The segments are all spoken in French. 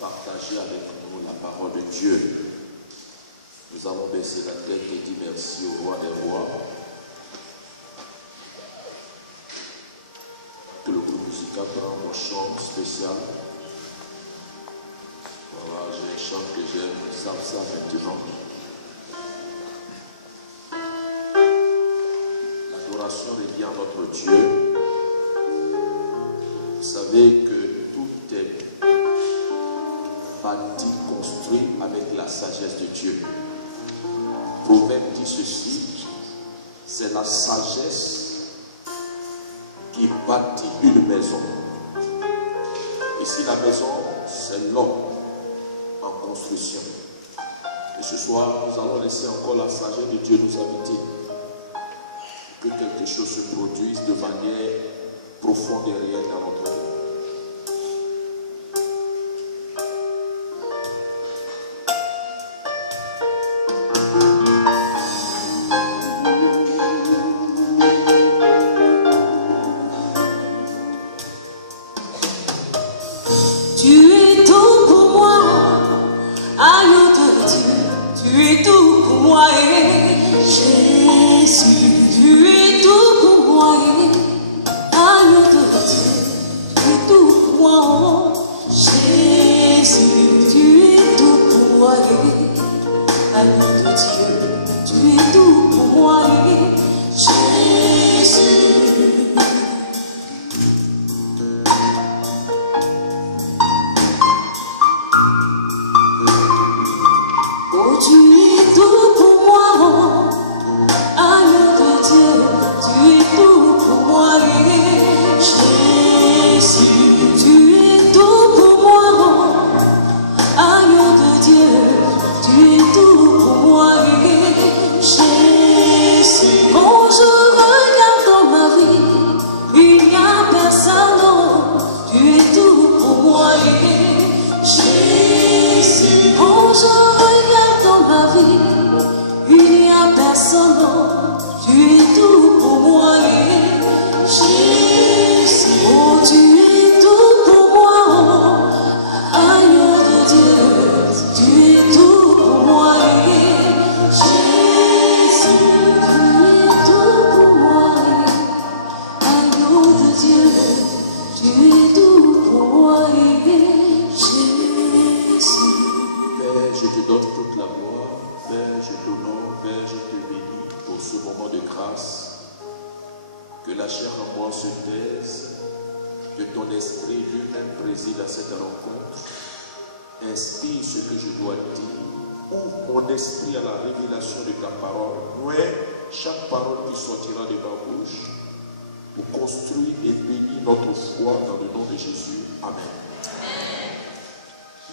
partager avec nous la parole de Dieu. Nous allons baisser la tête et dire merci au roi des rois. Que le groupe musical prend mon chant spécial. Voilà, j'ai un chant que j'aime, ils savent ça maintenant. L'adoration revient à notre Dieu. Vous savez que tout est bâti, construit avec la sagesse de Dieu. Proverbe dit ceci, c'est la sagesse qui bâtit une maison. Ici, la maison, c'est l'homme en construction. Et ce soir, nous allons laisser encore la sagesse de Dieu nous habiter. Que quelque chose se produise de manière profonde et réelle dans notre vie.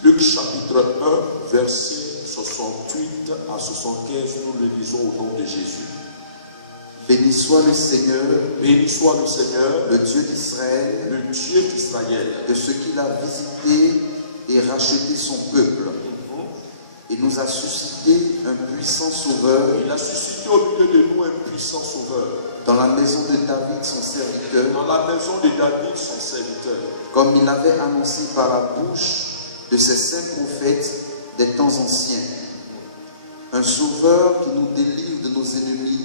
Luc chapitre 1, versets 68 à 75, nous le lisons au nom de Jésus. Béni soit le Seigneur, le Dieu d'Israël, de ce qu'il a visité et racheté son peuple. Il nous a suscité un puissant sauveur. Il a suscité au milieu de nous un puissant sauveur. Dans la maison de David, son serviteur. Comme il l'avait annoncé par la bouche de ses saints prophètes des temps anciens. Un sauveur qui nous délivre de nos ennemis.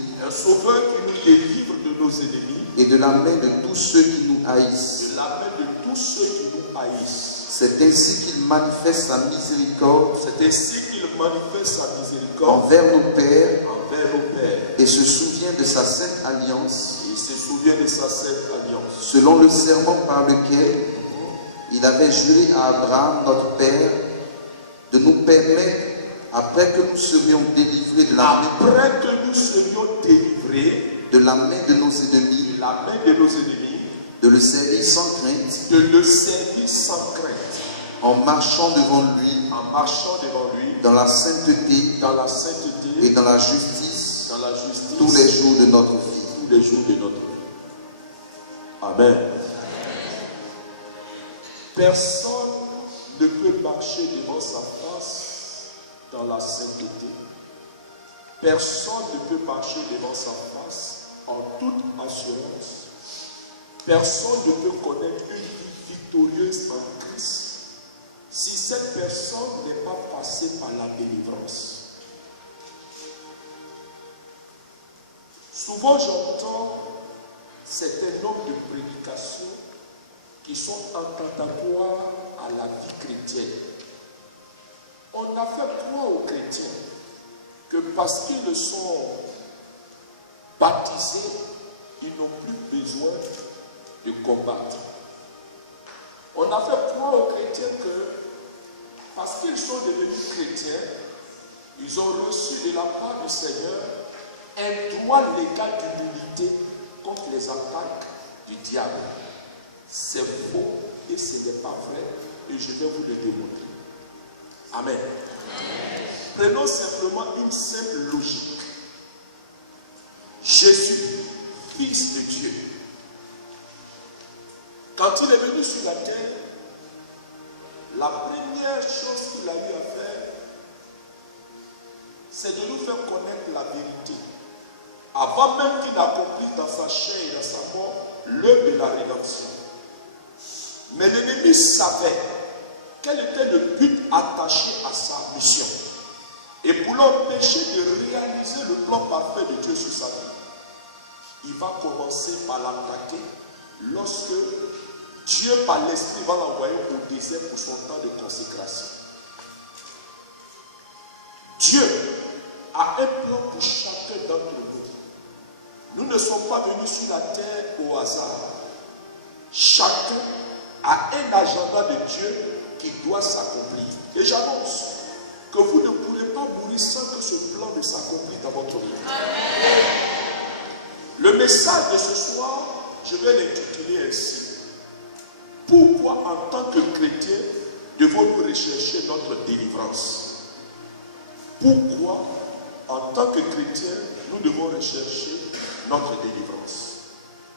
Et de la main de tous ceux qui nous haïssent. C'est ainsi qu'il manifeste sa miséricorde. Envers nos pères. Et se souvient de sa sainte alliance. Selon le serment par lequel il avait juré à Abraham, notre père, de nous permettre, après que nous serions délivrés de la main de nos ennemis, de le servir sans crainte, en marchant devant lui, dans la sainteté, et dans la justice, tous les jours de notre vie. Amen. Personne ne peut marcher devant sa face dans la sainteté. Personne ne peut marcher devant sa face en toute assurance. Personne ne peut connaître une vie victorieuse en Christ si cette personne n'est pas passée par la délivrance. Souvent j'entends certains nombres de prédications qui sont attentatoires à la vie chrétienne. On a fait croire aux chrétiens que parce qu'ils sont baptisés, ils n'ont plus besoin de combattre. On a fait croire aux chrétiens que parce qu'ils sont devenus chrétiens, ils ont reçu de la part du Seigneur un droit légal d'immunité contre les attaques du diable. C'est faux et ce n'est pas vrai et je vais vous le démontrer. Amen. Amen. Prenons simplement une simple logique. Jésus, Fils de Dieu, quand il est venu sur la terre, la première chose qu'il a eu à faire, c'est de nous faire connaître la vérité. Avant même qu'il n'accomplisse dans sa chair et dans sa mort l'œuvre de la rédemption. Mais l'ennemi savait quel était le but attaché à sa mission. Et pour l'empêcher de réaliser le plan parfait de Dieu sur sa vie, il va commencer par l'attaquer lorsque Dieu, par l'Esprit, va l'envoyer au désert pour son temps de consécration. Dieu a un plan pour chacun d'entre nous. Nous ne sommes pas venus sur la terre au hasard. Chacun a un agenda de Dieu qui doit s'accomplir. Et j'annonce que vous ne pourrez pas mourir sans que ce plan ne s'accomplisse dans votre vie. Amen. Le message de ce soir, je vais l'intituler ainsi. Pourquoi en tant que chrétiens devons-nous rechercher notre délivrance? Pourquoi en tant que chrétiens nous devons rechercher notre délivrance?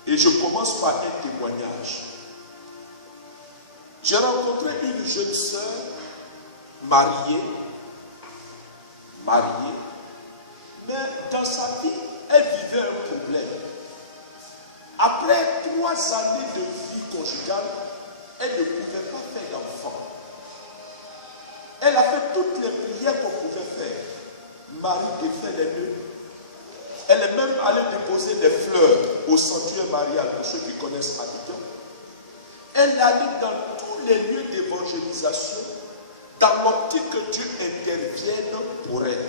Et je commence par un témoignage. J'ai rencontré une jeune sœur mariée, mais dans sa vie, elle vivait un problème. Après 3 années de vie conjugale, elle ne pouvait pas faire d'enfant. Elle a fait toutes les prières qu'on pouvait faire. Marie défait les nœuds. Elle est même allée déposer des fleurs au sanctuaire marial, pour ceux qui connaissent Abidjan. Elle est allée dans tous les lieux d'évangélisation, dans l'optique que Dieu intervienne pour elle.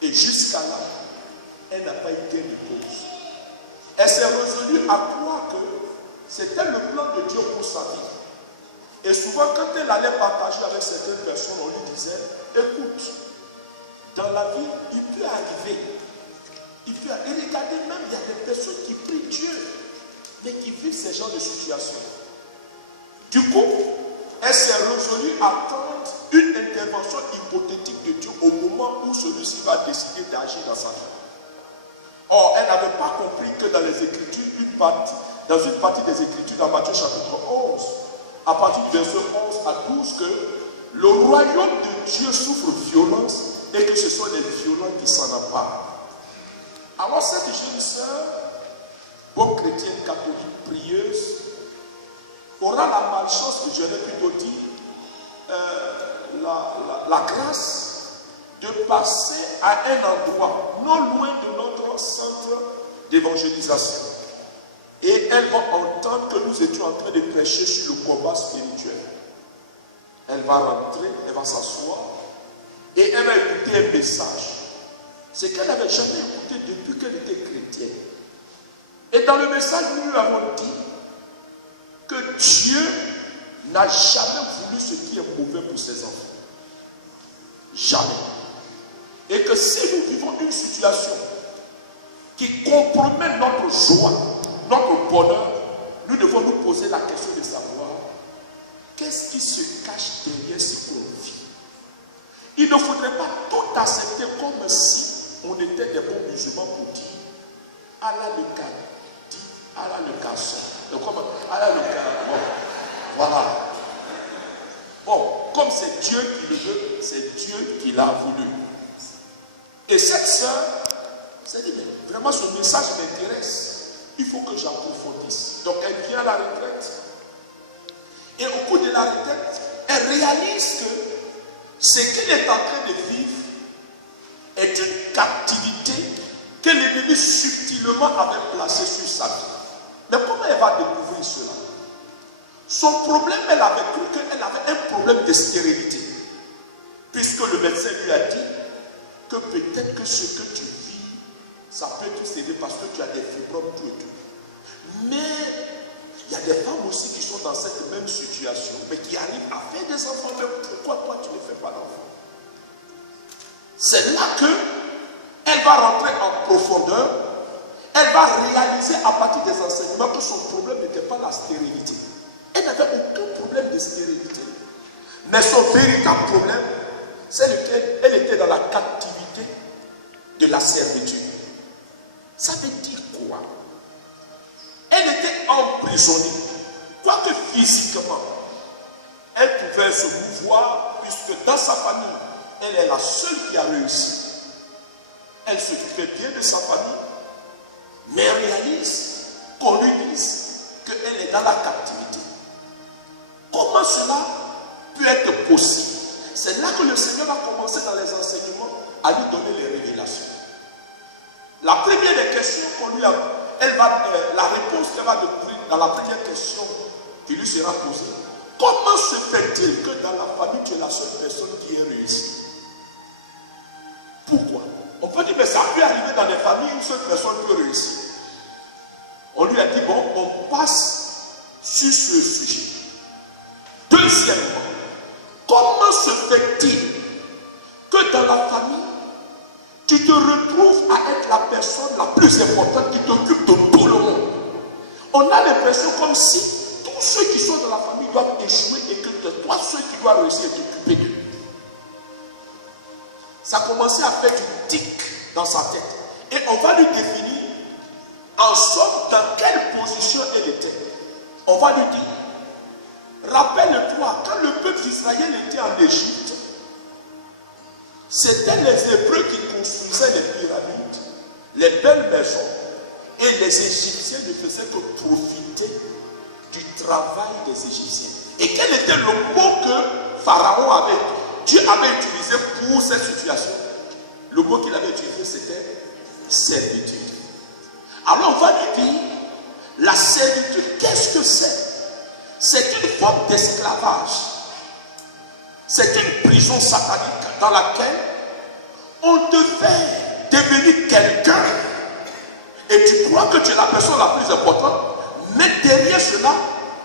Et jusqu'à là, elle n'a pas eu gain de cause. Elle s'est résolue à croire que c'était le plan de Dieu pour sa vie. Et souvent, quand elle allait partager avec certaines personnes, on lui disait, écoute, dans la vie, il peut arriver. Et regardez, même il y a des personnes qui prient Dieu, mais qui vivent ce genre de situation. Du coup, elle s'est résolue à attendre une intervention hypothétique de Dieu au moment où celui-ci va décider d'agir dans sa vie. Or, elle n'avait pas compris que dans les Écritures, dans une partie des Écritures, dans Matthieu chapitre 11, à partir du verset 11 à 12, que le royaume de Dieu souffre violence et que ce sont les violents qui s'en emparent. Alors cette jeune sœur, bonne chrétienne catholique, prieuse, aura la malchance, que je l'ai plutôt dit, la grâce de passer à un endroit non loin de notre centre d'évangélisation. Et elle va entendre que nous étions en train de prêcher sur le combat spirituel. Elle va rentrer, elle va s'asseoir et elle va écouter un message. C'est qu'elle n'avait jamais écouté depuis qu'elle était chrétienne. Et dans le message, nous lui avons dit que Dieu n'a jamais voulu ce qui est mauvais pour ses enfants. Jamais. Et que si nous vivons une situation qui compromet notre joie, notre bonheur, nous devons nous poser la question de savoir qu'est-ce qui se cache derrière ce qu'on vit. Il ne faudrait pas tout accepter comme si on était des bons musulmans pour dire Allah le dit, Allah le garçon. Allah le garçon. Bon, voilà. Bon, comme c'est Dieu qui le veut, c'est Dieu qui l'a voulu. Et cette sœur s'est dit, mais vraiment ce message m'intéresse. Il faut que j'approfondisse. Donc elle vient à la retraite. Et au cours de la retraite, elle réalise que ce qu'il est en train de vivre est une captivité que l'ennemi subtilement avait placée sur sa vie. Mais comment elle va découvrir cela? Son problème, elle avait cru qu'elle avait un problème de stérilité. Puisque le médecin lui a dit que peut-être que ce que tu vis, ça peut te céder parce que tu as des fibromes, tout et tout. Mais il y a des femmes aussi qui sont dans cette même situation, mais qui arrivent à faire des enfants. Mais pourquoi toi tu ne fais pas d'enfants? C'est là qu'elle va rentrer en profondeur. Elle va réaliser à partir des enseignements que son problème n'était pas la stérilité. Elle n'avait aucun problème de stérilité. Mais son véritable problème, c'est qu'elle était dans la captivité de la servitude. Ça veut dire quoi? Elle était emprisonnée. Quoique physiquement, elle pouvait se mouvoir, puisque dans sa famille, elle est la seule qui a réussi. Elle s'occupait bien de sa famille, mais elle réalise qu'on lui dise qu'elle est dans la captivité. Comment cela peut être possible? C'est là que le Seigneur va commencer dans les enseignements à lui donner les révélations. La première des questions qu'on lui a, la réponse qu'elle va donner dans la première question qui lui sera posée, comment se fait-il que dans la famille tu es la seule personne qui ait réussi? Pourquoi? On peut dire, mais ça peut arriver dans des familles où une seule personne peut réussir. On lui a dit, bon, on passe sur ce sujet. Deuxièmement, comment se fait-il que dans la famille, tu te retrouves à être la personne la plus importante qui t'occupe de tout le monde? On a l'impression comme si tous ceux qui sont dans la famille doivent échouer et que toi, ceux qui doivent réussir à t'occuper d'eux. Ça a commencé à faire du tic dans sa tête. Et on va lui définir en somme dans quelle position elle était. On va lui dire, rappelle-toi, quand le peuple d'Israël était en Égypte, c'était les Hébreux qui construisaient les pyramides, les belles maisons, et les Égyptiens ne faisaient que profiter du travail des Égyptiens. Et quel était le mot que Pharaon Dieu avait utilisé pour cette situation? Le mot qu'il avait utilisé, c'était servitude. Alors on va lui dire, la servitude, qu'est-ce que c'est? C'est une forme d'esclavage. C'est une prison satanique dans laquelle on te fait devenir quelqu'un et tu crois que tu es la personne la plus importante, mais derrière cela,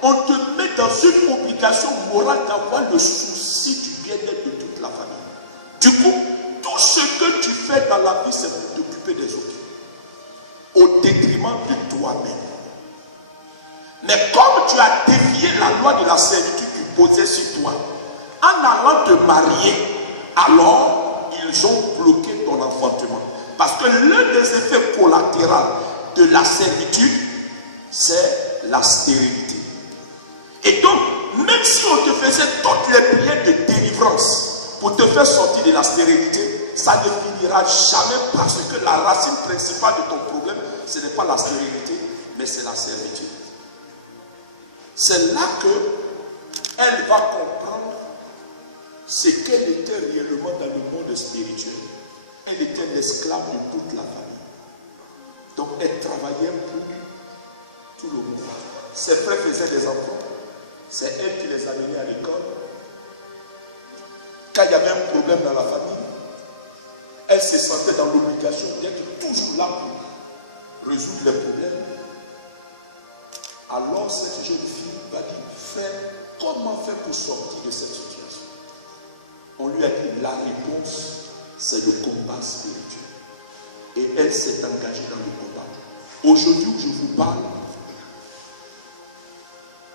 on te met dans une obligation morale d'avoir le souci du bien-être de toute la famille. Du coup, tout ce que tu fais dans la vie, c'est pour t'occuper des autres, au détriment de toi-même. Mais comme tu as défié la loi de la servitude qui posait sur toi, en allant te marier, alors ils ont bloqué ton enfantement. Parce que l'un des effets collatéraux de la servitude, c'est la stérilité. Et donc, même si on te faisait toutes les prières de délivrance pour te faire sortir de la stérilité, ça ne finira jamais parce que la racine principale de ton problème, ce n'est pas la stérilité, mais c'est la servitude. C'est là qu'elle va comprendre ce qu'elle était réellement dans le monde spirituel. Elle était l'esclave de toute la famille. Donc elle travaillait pour tout le monde. Ses frères faisaient des enfants. C'est elle qui les amenait à l'école. Quand il y avait un problème dans la famille, elle se sentait dans l'obligation d'être toujours là pour résoudre les problèmes. Alors cette jeune fille va dire, frère, comment faire pour sortir de cette situation? On lui a dit, la réponse, c'est le combat spirituel. Et elle s'est engagée dans le combat. Aujourd'hui où je vous parle,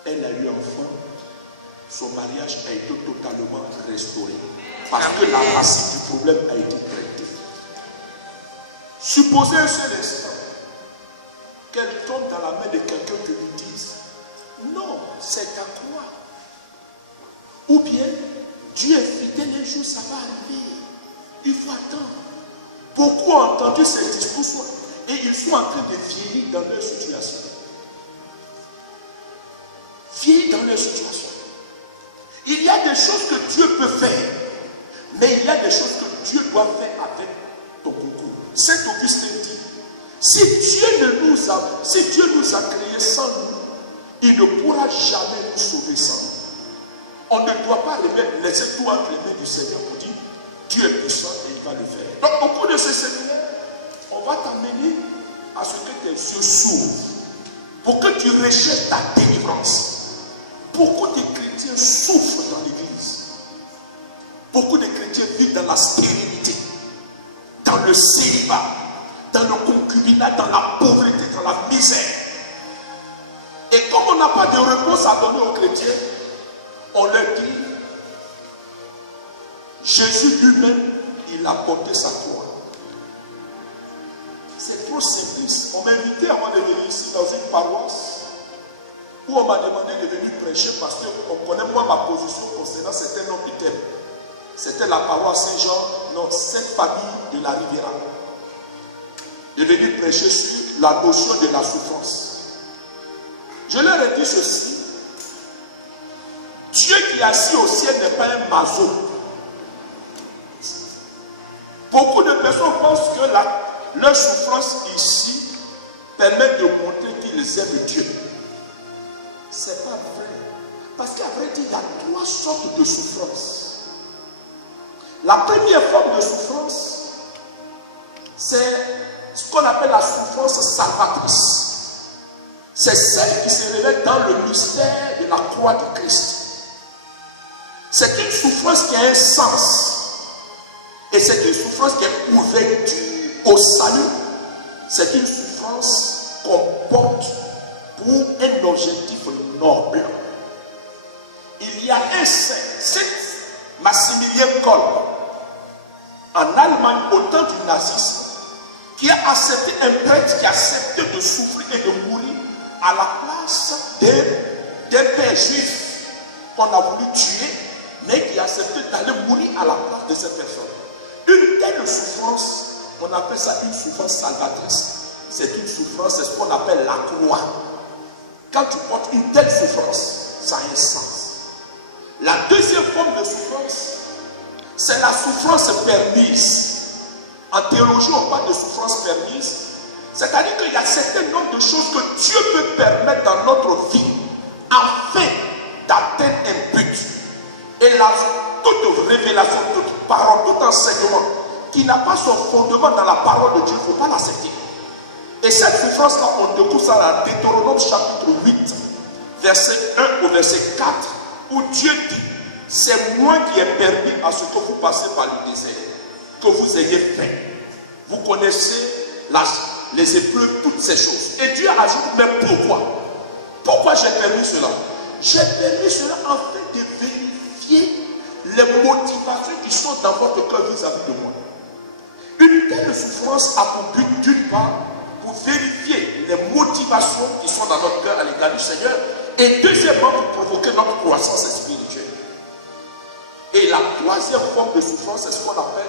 elle a eu enfant, son mariage a été totalement restauré. Parce que la racine du problème a été traitée. Supposez un seul instant qu'elle tombe dans la main de quelqu'un qui lui dise, non, c'est ta croix. Ou bien, Dieu est fidèle, un jour ça va arriver. Il faut attendre. Beaucoup ont entendu ces discours et ils sont en train de vieillir dans leur situation. Vieillir dans leur situation. Il y a a des choses que Dieu peut faire, mais il y a des choses que Dieu doit faire avec ton concours. Saint Augustin dit, si Dieu nous a créés sans nous, il ne pourra jamais nous sauver sans nous. On ne doit pas laisser tout entre les mains du Seigneur pour dire, Dieu est puissant et il va le faire. Donc au cours de ce séminaire, on va t'amener à ce que tes yeux s'ouvrent, pour que tu recherches ta délivrance. Beaucoup de chrétiens souffrent dans l'église. Beaucoup de chrétiens vivent dans la stérilité, dans le célibat, dans le concubinat, dans la pauvreté, dans la misère. Et comme on n'a pas de réponse à donner aux chrétiens, on leur dit, Jésus lui-même, il a porté sa croix. C'est trop simpliste. On m'a invité avant de venir ici dans une paroisse où on m'a demandé de venir prêcher parce qu'on connaît moi ma position concernant certains noms du thème. C'était la paroisse Saint-Jean, non, Sainte-Famille de la Riviera. De venir prêcher sur la notion de la souffrance. Je leur ai dit ceci. Dieu qui est assis au ciel n'est pas un maçon. Beaucoup de personnes pensent que leur souffrance ici permet de montrer qu'ils aiment Dieu. Ce n'est pas vrai. Parce qu'à vrai dire, il y a trois sortes de souffrance. La première forme de souffrance, c'est ce qu'on appelle la souffrance salvatrice. C'est celle qui se révèle dans le mystère de la croix de Christ. C'est une souffrance qui a un sens. Et c'est une souffrance qui est ouverture au salut. C'est une souffrance qu'on porte pour un objectif noble. Il y a un saint, Saint Maximilien Kolbe, en Allemagne au temps du nazisme, qui a accepté un prêtre qui a accepté de souffrir et de mourir à la place d'un père juif qu'on a voulu tuer, mais qui a accepté d'aller mourir à la place de cette personne. Une telle souffrance, on appelle ça une souffrance salvatrice. C'est une souffrance, c'est ce qu'on appelle la croix. Quand tu portes une telle souffrance, ça a un sens. La deuxième forme de souffrance, c'est la souffrance permise. En théologie, on parle de souffrance permise. C'est-à-dire qu'il y a un certain nombre de choses que Dieu peut permettre dans notre vie afin d'atteindre un but. Et toute révélation, toute parole, tout enseignement qui n'a pas son fondement dans la parole de Dieu, il ne faut pas l'accepter. Et cette souffrance-là, on découvre ça dans Deutéronome chapitre 8, verset 1 au verset 4, où Dieu dit, c'est moi qui ai permis à ce que vous passez par le désert, que vous ayez faim. Vous connaissez les épreuves, toutes ces choses. Et Dieu ajoute, mais pourquoi? Pourquoi j'ai permis cela? J'ai permis cela afin de vérifier les motivations qui sont dans votre cœur vis-à-vis de moi. Une telle souffrance a pour but, d'une part, pour vérifier les motivations qui sont dans notre cœur à l'égard du Seigneur, et deuxièmement, pour provoquer notre croissance spirituelle. Et la troisième forme de souffrance, c'est ce qu'on appelle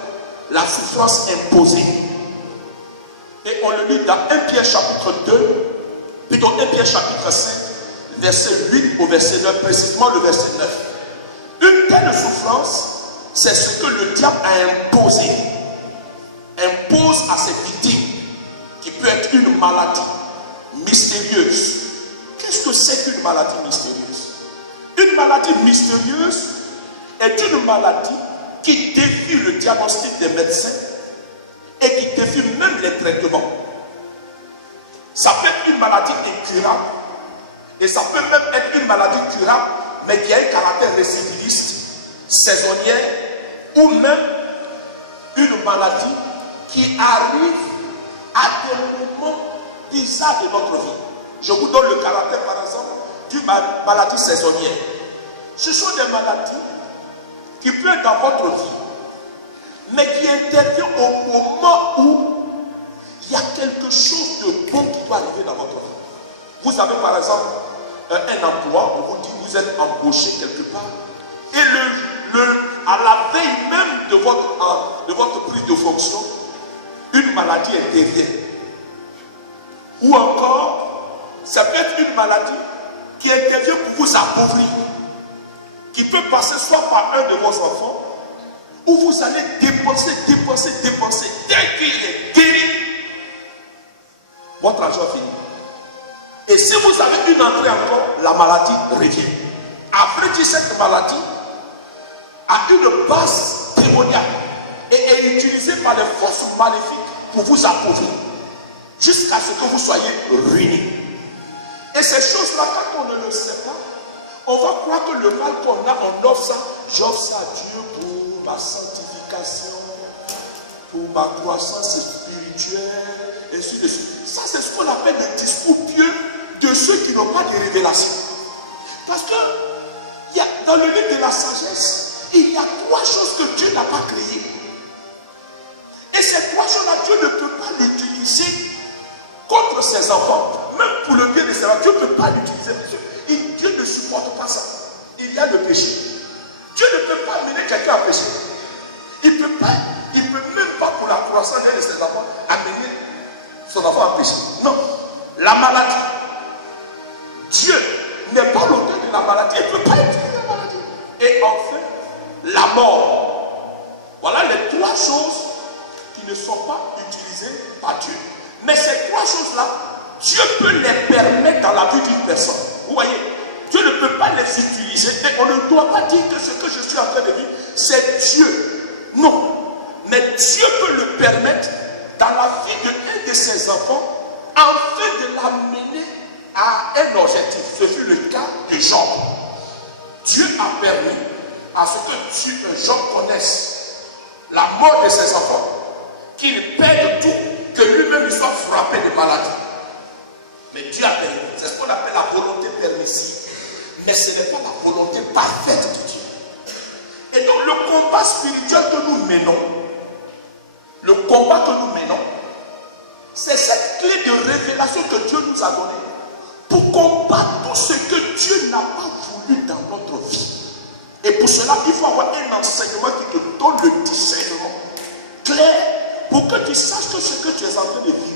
la souffrance imposée. Et on le lit dans 1 Pierre chapitre 2, plutôt 1 Pierre chapitre 5, verset 8 au verset 9, précisément le verset 9. Une telle souffrance, c'est ce que le diable a imposé. Impose à ses victimes, qui peut être une maladie mystérieuse. Qu'est-ce que c'est qu'une maladie mystérieuse? Une maladie mystérieuse est une maladie qui défie le diagnostic des médecins et qui défie même les traitements. Ça peut être une maladie incurable et ça peut même être une maladie curable mais qui a un caractère récidiviste, saisonnière ou même une maladie qui arrive à des moments bizarres de notre vie. Je vous donne le caractère par exemple d'une maladie saisonnière. Ce sont des maladies qui peuvent être dans votre vie, mais qui intervient au moment où il y a quelque chose de bon qui doit arriver dans votre vie. Vous avez par exemple un emploi, on vous dit vous êtes embauché quelque part, et à la veille même de votre prise de fonction, une maladie intervient. Ou encore, ça peut être une maladie qui intervient pour vous appauvrir. qui peut passer soit par un de vos enfants, où vous allez dépenser. Dès qu'il est guéri, votre argent finit. Et si vous avez une entrée encore, la maladie revient. Après que cette maladie a une base démoniaque et est utilisée par les forces maléfiques pour vous appauvrir, jusqu'à ce que vous soyez ruinés. Et ces choses-là, quand on ne le sait pas, on va croire que le mal qu'on a, on offre ça. J'offre ça à Dieu pour ma sanctification, pour ma croissance spirituelle, et ainsi de suite. Ça, c'est ce qu'on appelle le discours pieux de ceux qui n'ont pas de révélation. Parce que dans le livre de la sagesse, il y a 3 choses que Dieu n'a pas créées. Et ces 3 choses-là, Dieu ne peut pas l'utiliser contre ses enfants. Même pour le bien de ses enfants, Dieu ne peut pas l'utiliser. Dieu ne supporte pas ça. Il y a le péché. Dieu ne peut pas amener quelqu'un à pécher. Il ne peut même pas pour la croissance de ses enfants amener son enfant à pécher. Non. La maladie. Dieu n'est pas l'auteur de la maladie. Il ne peut pas utiliser la maladie. Et enfin, la mort. Voilà les 3 choses qui ne sont pas utilisées par Dieu. Mais ces 3 choses-là, Dieu peut les permettre dans la vie d'une personne. Vous voyez, Dieu ne peut pas les utiliser. Et on ne doit pas dire que ce que je suis en train de vivre, c'est Dieu. Non. Mais Dieu peut le permettre dans la vie d'un de ses enfants, afin de l'amener à un objectif. Ce fut le cas de Job. Dieu a permis à ce que Job connaisse la mort de ses enfants, qu'il perde tout, que lui-même soit frappé de maladie. Mais Dieu a permis. C'est ce qu'on appelle la volonté permissive. Mais ce n'est pas la volonté parfaite de Dieu. Et donc le combat spirituel que nous menons, c'est cette clé de révélation que Dieu nous a donnée pour combattre tout ce que Dieu n'a pas voulu dans notre vie. Et pour cela, il faut avoir un enseignement qui te donne le discernement clair pour que tu saches que ce que tu es en train de vivre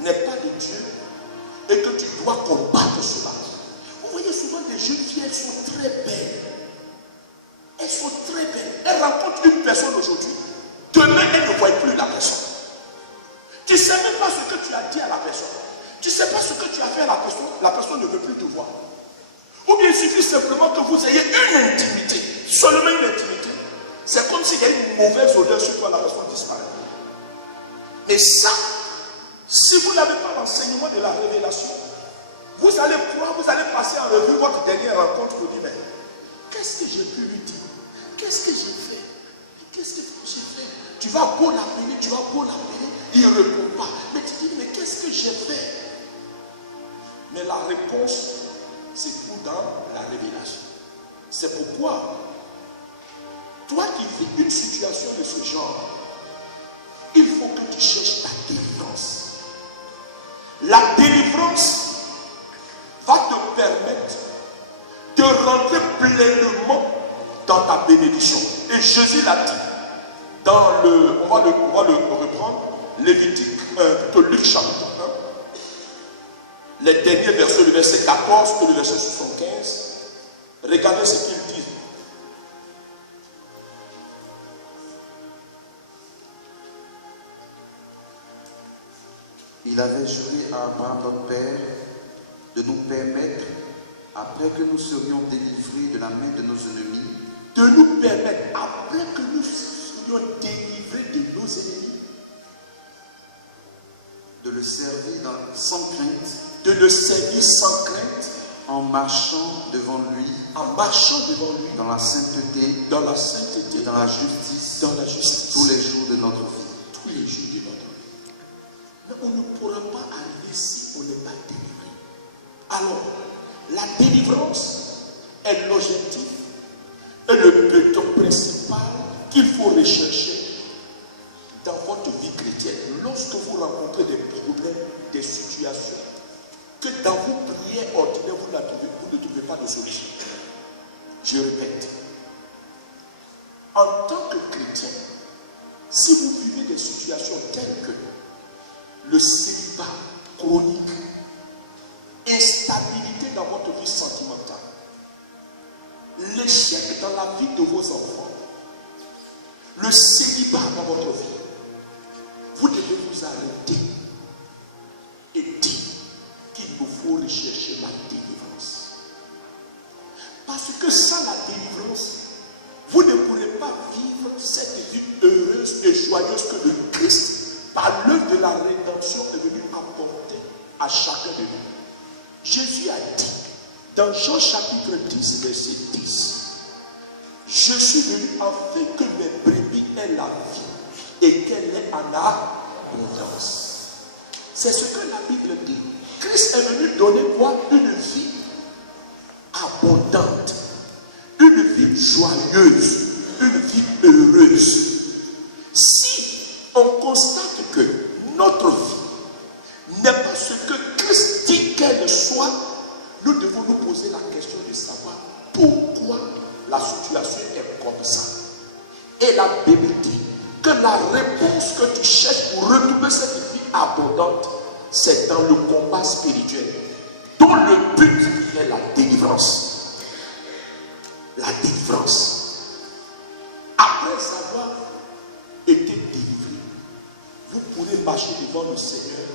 n'est pas de Dieu et que tu dois combattre cela. Vous voyez souvent des jeunes filles, elles sont très belles. Elles sont très belles. Elles rencontrent une personne aujourd'hui. Demain, elles ne voient plus la personne. Tu ne sais même pas ce que tu as dit à la personne. Tu ne sais pas ce que tu as fait à la personne ne veut plus te voir. Ou bien il suffit simplement que vous ayez une intimité, seulement une intimité. C'est comme s'il y a une mauvaise odeur sur toi, la personne disparaît. Et ça, si vous n'avez pas l'enseignement de la révélation, vous allez croire, vous allez passer en revue votre dernière rencontre, vous dites, mais qu'est-ce que j'ai pu lui dire? Qu'est-ce que j'ai fait? Qu'est-ce que j'ai fait? Tu vas beau l'appeler, il ne répond pas. Mais tu dis, mais qu'est-ce que j'ai fait? Mais la réponse se trouve dans la révélation. C'est pourquoi, toi qui vis une situation de ce genre, il faut que tu cherches ta délivrance. La délivrance va te permettre de rentrer pleinement dans ta bénédiction. Et Jésus l'a dit dans on va le reprendre, Lévitique, plutôt Luc chapitre 1, les derniers versets, le verset 14 et le verset 75. Regardez ce qu'il dit. Il avait juré à Abraham notre père de nous permettre, après que nous serions délivrés de la main de nos ennemis, de nous permettre, après que nous serions délivrés de nos ennemis, de le servir sans crainte, de le servir sans crainte, en marchant devant lui, dans la sainteté, et dans la justice, tous les jours de notre vie. Mais on ne pourra pas arriver si on n'est pas délivré. Alors, la délivrance est l'objectif et le but principal qu'il faut rechercher dans votre vie chrétienne. Lorsque vous rencontrez des problèmes, des situations, que dans vos prières ordinaires, vous ne trouvez pas de solution. Je répète, en tant que chrétien, si vous vivez des situations telles que le célibat chronique, instabilité dans votre vie sentimentale, l'échec dans la vie de vos enfants, le célibat dans votre vie, vous devez vous arrêter et dire qu'il vous faut rechercher la délivrance. Parce que sans la délivrance, vous ne pourrez pas vivre cette vie heureuse et joyeuse que le Christ, par l'œuvre de la rédemption, est venu apporter à chacun de nous. Jésus a dit, dans Jean chapitre 10, verset 10, « Je suis venu afin que mes brebis aient la vie et qu'elle ait en abondance. » C'est ce que la Bible dit. Christ est venu donner quoi? Une vie abondante, une vie joyeuse, une vie heureuse. Si on constate que notre vie n'est pas ce que Christ dit qu'elle soit, nous devons nous poser la question de savoir pourquoi la situation est comme ça. Et la Bible dit que la réponse que tu cherches pour retrouver cette vie abondante, c'est dans le combat spirituel, dont le but est la délivrance. La délivrance. Après avoir été délivré, vous pourrez marcher devant le Seigneur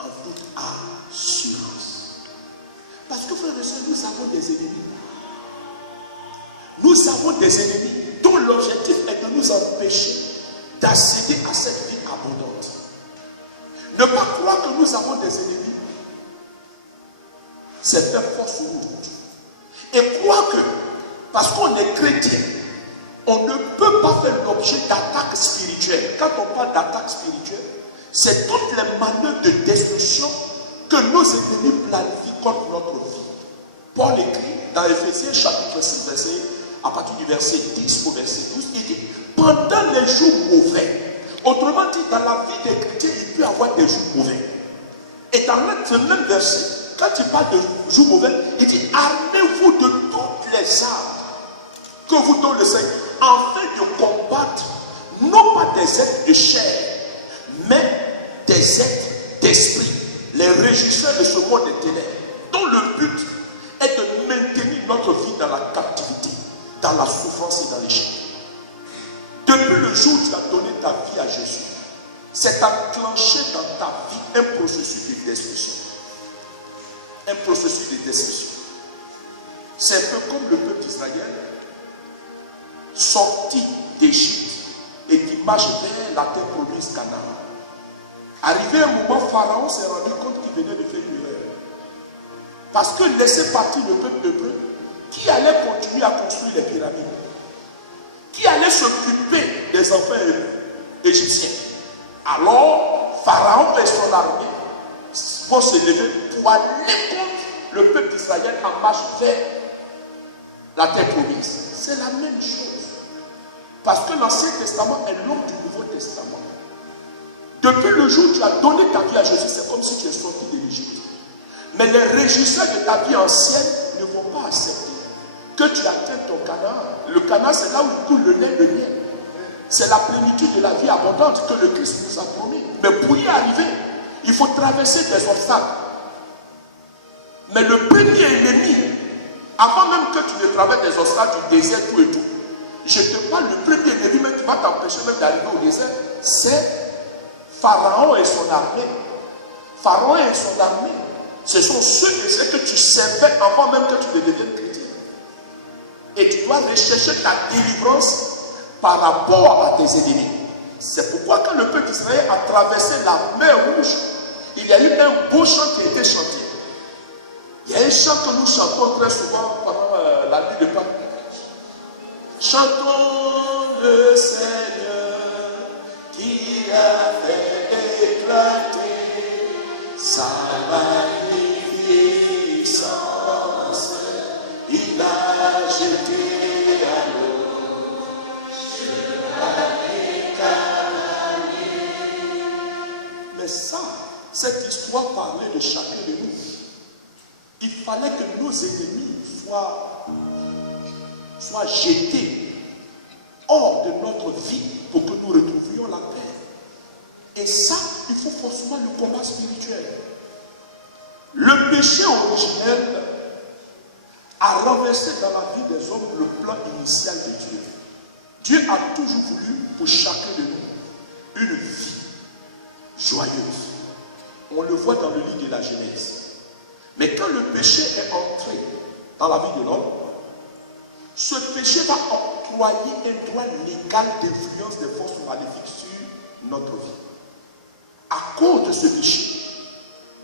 en toute assurance. Parce que, frères et sœurs, nous avons des ennemis. Nous avons des ennemis dont l'objectif est de nous empêcher d'accéder à cette vie abondante. Ne pas croire que nous avons des ennemis, c'est faire force route. Et croire que, parce qu'on est chrétien, on ne peut pas faire l'objet d'attaques spirituelles. Quand on parle d'attaques spirituelles, c'est toutes les manœuvres de destruction que nos ennemis planifient contre notre vie. Paul écrit dans Éphésiens chapitre 6, à partir du verset 10 au verset 12, il dit, pendant les jours mauvais, autrement dit, dans la vie des chrétiens, il peut y avoir des jours mauvais. Et dans ce même verset, quand il parle de jours mauvais, il dit, armez-vous de toutes les armes que vous donne le Seigneur, afin de combattre, non pas des êtres de chair, mais des êtres d'esprit, les régisseurs de ce monde des ténèbres, dont le but est de maintenir notre vie dans la captivité, dans la souffrance et dans l'échec. Depuis le jour où tu as donné ta vie à Jésus, c'est enclenché dans ta vie un processus de destruction. Un processus de destruction. C'est un peu comme le peuple d'Israël sorti d'Égypte et qui marche vers la terre promise Canaan. Arrivé un moment, Pharaon s'est rendu compte qu'il venait de faire une erreur. Parce que laisser partir le peuple hébreu, qui allait continuer à construire les pyramides? Qui allait s'occuper des enfants égyptiens? Alors, Pharaon et son armée vont se lever pour aller contre le peuple d'Israël en marche vers la terre promise. C'est la même chose. Parce que l'Ancien Testament est l'homme du Nouveau Testament. Depuis le jour où tu as donné ta vie à Jésus, c'est comme si tu es sorti de l'Égypte. Mais les régisseurs de ta vie ancienne ne vont pas accepter que tu atteignes ton Canaan. Le Canaan, c'est là où coule le lait de miel. C'est la plénitude de la vie abondante que le Christ nous a promis. Mais pour y arriver, il faut traverser des obstacles. Mais le premier ennemi, avant même que tu ne traverses des obstacles du désert, tout et tout, je te parle du premier ennemi, mais qui va t'empêcher même d'arriver au désert, c'est Pharaon et son armée. Pharaon et son armée, ce sont ceux et celles que tu servais avant même que tu ne deviennes chrétien. Et tu dois rechercher ta délivrance par rapport à tes ennemis. C'est pourquoi quand le peuple d'Israël a traversé la mer Rouge, il y a eu un beau chant qui a été chanté. Il y a un chant que nous chantons très souvent pendant la nuit de Pâques. Chantons le Seigneur qui a fait éclater sa magnificence. Il a jeté à l'eau sur la Canaan. Mais ça, cette histoire parlait de chacun de nous. Il fallait que nos ennemis soient jetés hors de notre vie pour que nous retrouvions la paix. Et ça, il faut forcément le combat spirituel. Le péché originel a renversé dans la vie des hommes le plan initial de Dieu. Dieu a toujours voulu pour chacun de nous une vie joyeuse. On le voit dans le livre de la Genèse. Mais quand le péché est entré dans la vie de l'homme, ce péché va octroyer un droit légal d'influence des forces maléfiques sur notre vie. À cause de ce péché,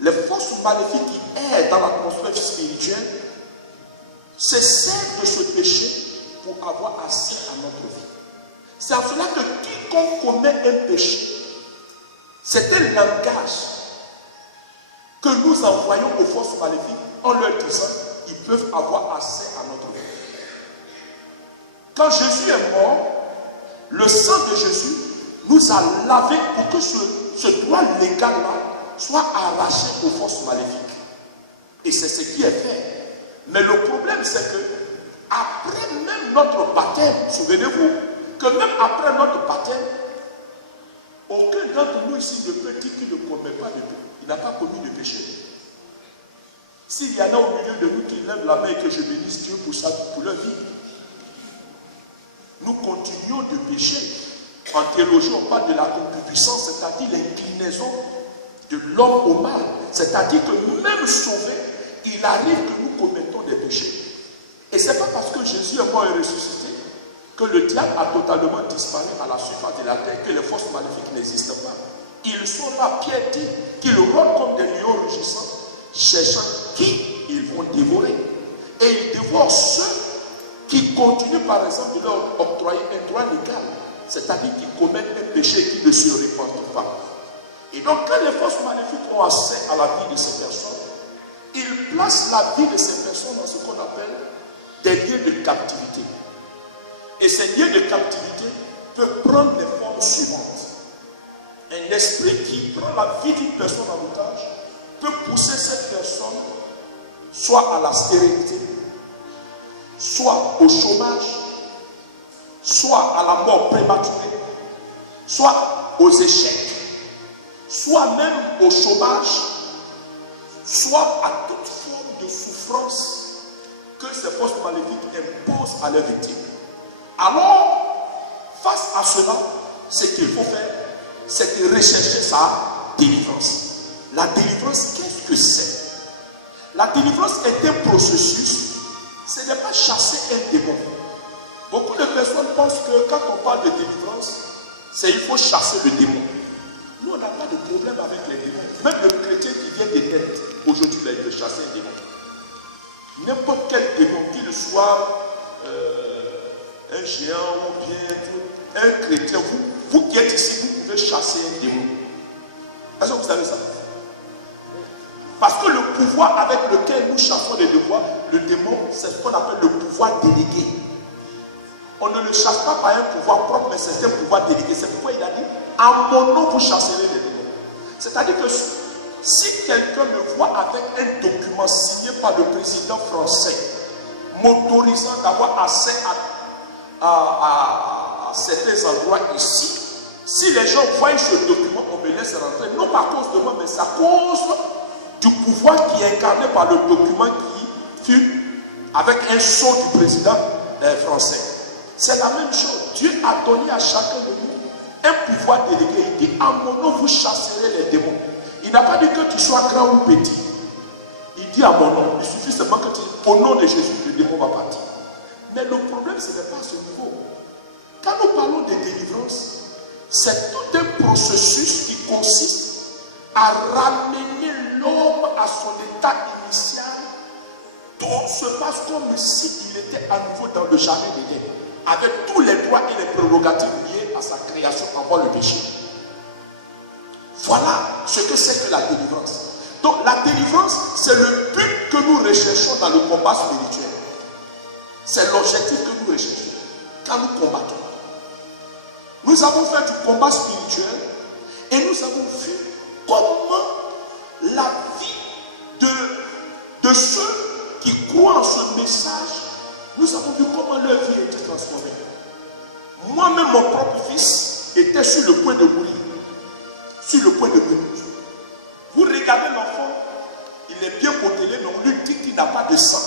les forces maléfiques qui aident dans l'atmosphère spirituelle se servent de ce péché pour avoir accès à notre vie. C'est en cela que quiconque commet un péché, c'est un langage que nous envoyons aux forces maléfiques en leur disant qu'ils peuvent avoir accès à notre vie. Quand Jésus est mort, le sang de Jésus nous a lavé pour que ce droit légal-là soit arraché aux forces maléfiques. Et c'est ce qui est fait. Mais le problème, c'est que après même notre baptême, souvenez-vous que même après notre baptême, aucun d'entre nous ici ne peut dire qu'il ne commet pas de péché. Il n'a pas commis de péché. S'il y en a au milieu de nous qui lèvent la main et que je bénisse Dieu pour ça, pour leur vie, nous continuons de pécher. En théologie, on parle de la concupiscence, c'est-à-dire l'inclinaison de l'homme au mal. C'est-à-dire que même sauvé, il arrive que nous commettons des péchés. Et ce n'est pas parce que Jésus est mort et ressuscité que le diable a totalement disparu à la surface de la terre, que les forces maléfiques n'existent pas. Ils sont là, Pierre dit, qu'ils rôdent comme des lions rugissants, cherchant qui ils vont dévorer. Et ils dévorent ceux qui continuent, par exemple, de leur octroyer un droit légal, c'est-à-dire qui commettent un péché qui ne se répandent pas. Et donc, quand les forces maléfiques ont accès à la vie de ces personnes, ils placent la vie de ces personnes dans ce qu'on appelle des lieux de captivité. Et ces lieux de captivité peuvent prendre les formes suivantes. Un esprit qui prend la vie d'une personne en otage peut pousser cette personne soit à la stérilité, soit au chômage, soit à la mort prématurée, soit aux échecs, soit même au chômage, soit à toute forme de souffrance que ces forces maléfiques imposent à leurs victimes. Alors, face à cela, ce qu'il faut faire, c'est de rechercher sa délivrance. La délivrance, qu'est-ce que c'est? La délivrance est un processus, ce n'est pas chasser un démon. Beaucoup de personnes pensent que quand on parle de délivrance, c'est il faut chasser le démon. Nous, on n'a pas de problème avec les démons. Même le chrétien qui vient des têtes, aujourd'hui, il peut chasser un démon. N'importe quel démon, qu'il soit un géant ou bien un chrétien, vous qui êtes ici, vous pouvez chasser un démon. Est-ce que vous savez ça? Parce que le pouvoir avec lequel nous chassons les démons, le démon, c'est ce qu'on appelle le pouvoir délégué. On ne le chasse pas par un pouvoir propre, mais c'est un pouvoir délégué. C'est pourquoi il a dit, en mon nom, vous chasserez les démons. C'est-à-dire que si quelqu'un me voit avec un document signé par le président français, m'autorisant d'avoir accès à certains endroits ici, si les gens voient ce document, on me laisse rentrer, non pas à cause de moi, mais c'est à cause du pouvoir qui est incarné par le document qui fut avec un sceau du président français. C'est la même chose. Dieu a donné à chacun de nous un pouvoir délégué. Il dit, en mon nom, vous chasserez les démons. Il n'a pas dit que tu sois grand ou petit. Il dit à mon nom. Il suffit seulement que tu dis, au nom de Jésus, le démon va partir. Mais le problème, ce n'est pas à ce niveau. Quand nous parlons de délivrance, c'est tout un processus qui consiste à ramener l'homme à son état initial. Tout se passe comme si il était à nouveau dans le jardin d'Éden, avec tous les droits et les prérogatives liés à sa création avant le péché. Voilà ce que c'est que la délivrance. Donc la délivrance, c'est le but que nous recherchons dans le combat spirituel. C'est l'objectif que nous recherchons quand nous combattons. Nous avons fait du combat spirituel et nous avons vu comment la vie de ceux qui croient en ce message, nous avons vu comment leur vie était transformée. Moi-même, mon propre fils était sur le point de mourir. Sur le point de mourir. Vous regardez l'enfant, il est bien modelé, mais on lui dit qu'il n'a pas de sang.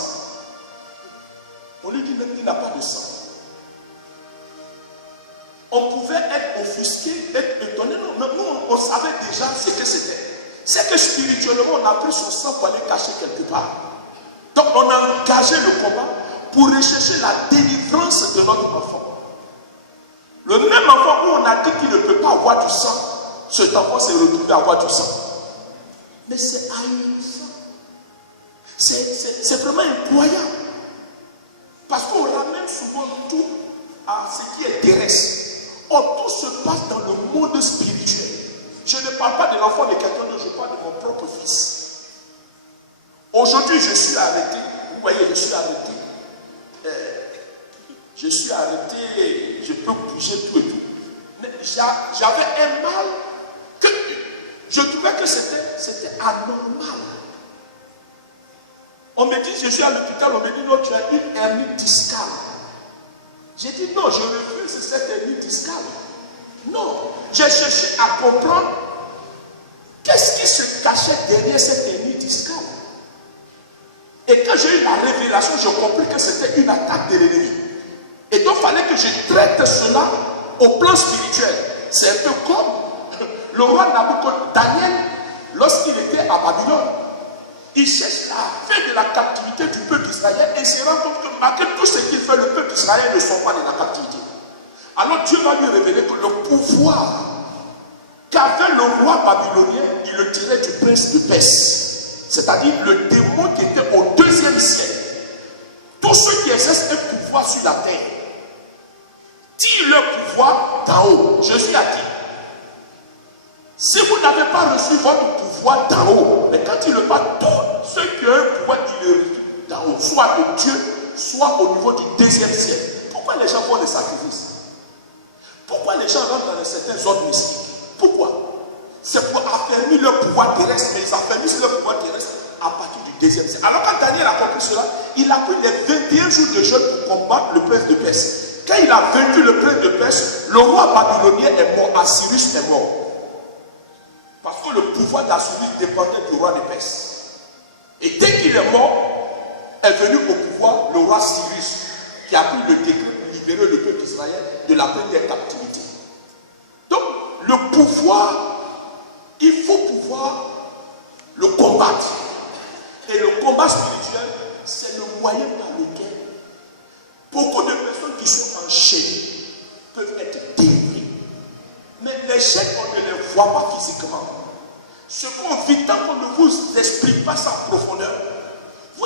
on pouvait être offusqué, être étonné. Non, mais nous, on savait déjà ce que c'était. C'est que spirituellement, on a pris son sang pour aller cacher quelque part. Donc, on a engagé le combat pour rechercher la délivrance de notre enfant. Le même enfant où on a dit qu'il ne peut pas avoir du sang, cet enfant s'est retrouvé à avoir du sang. Mais c'est ahurissant. C'est vraiment incroyable. Parce qu'on ramène souvent tout à ce qui est terrestre. Or, tout se passe dans le monde spirituel. Je ne parle pas de l'enfant de quelqu'un d'autre, je parle de mon propre fils. Aujourd'hui, je suis arrêté. Vous voyez, je suis arrêté. Je peux bouger tout et tout. Mais j'avais un mal que je trouvais que c'était anormal. On me dit, je suis à l'hôpital, on me dit, non, tu as une hernie discale. J'ai dit, non, je refuse cette hernie discale. Non, j'ai cherché à comprendre qu'est-ce qui se cachait derrière cette hernie discale. Et quand j'ai eu la révélation, j'ai compris que c'était une attaque de l'ennemi. Et donc, il fallait que je traite cela au plan spirituel. C'est un peu comme le roi Nabucodonosor, Daniel, lorsqu'il était à Babylone. Il cherche la fin de la captivité du peuple d'Israël et se rend compte que malgré tout ce qu'il fait, le peuple d'Israël ne sont pas dans la captivité. Alors Dieu va lui révéler que le pouvoir qu'avait le roi babylonien, il le tirait du prince de Perse. C'est-à-dire le démon qui était au 2e siècle. Tous ceux qui exercent un pouvoir sur la terre tirent leur pouvoir d'en haut. Jésus a dit, si vous n'avez pas reçu votre pouvoir d'en haut, mais quand il le parle, tous ceux qui ont un pouvoir, il le reçoit d'en haut, soit de Dieu, soit au niveau du 2e siècle. Pourquoi les gens font des sacrifices? Pourquoi les gens rentrent dans certains ordres mystiques? Pourquoi? C'est pour affermir leur pouvoir terrestre, mais ils affermissent leur pouvoir terrestre à partir du 2e siècle. Alors quand Daniel a compris cela, il a pris les 21 jours de jeûne pour combattre le prince de Perse. Quand il a vaincu le prince de Perse, le roi babylonien est mort, Assyrus est mort. Parce que le pouvoir d'Assyrus dépendait du roi de Perse. Et dès qu'il est mort, est venu au pouvoir le roi Cyrus, qui a pris le décret pour libérer le peuple d'Israël de la première captivité. Donc, le pouvoir, il faut pouvoir le combattre. Et le combat spirituel, c'est le moyen par lequel beaucoup de personnes qui sont enchaînées peuvent être délivrées. Mais les chaînes, on ne les voit pas physiquement. Ce qu'on vit, tant qu'on ne vous explique pas ça en profondeur, vous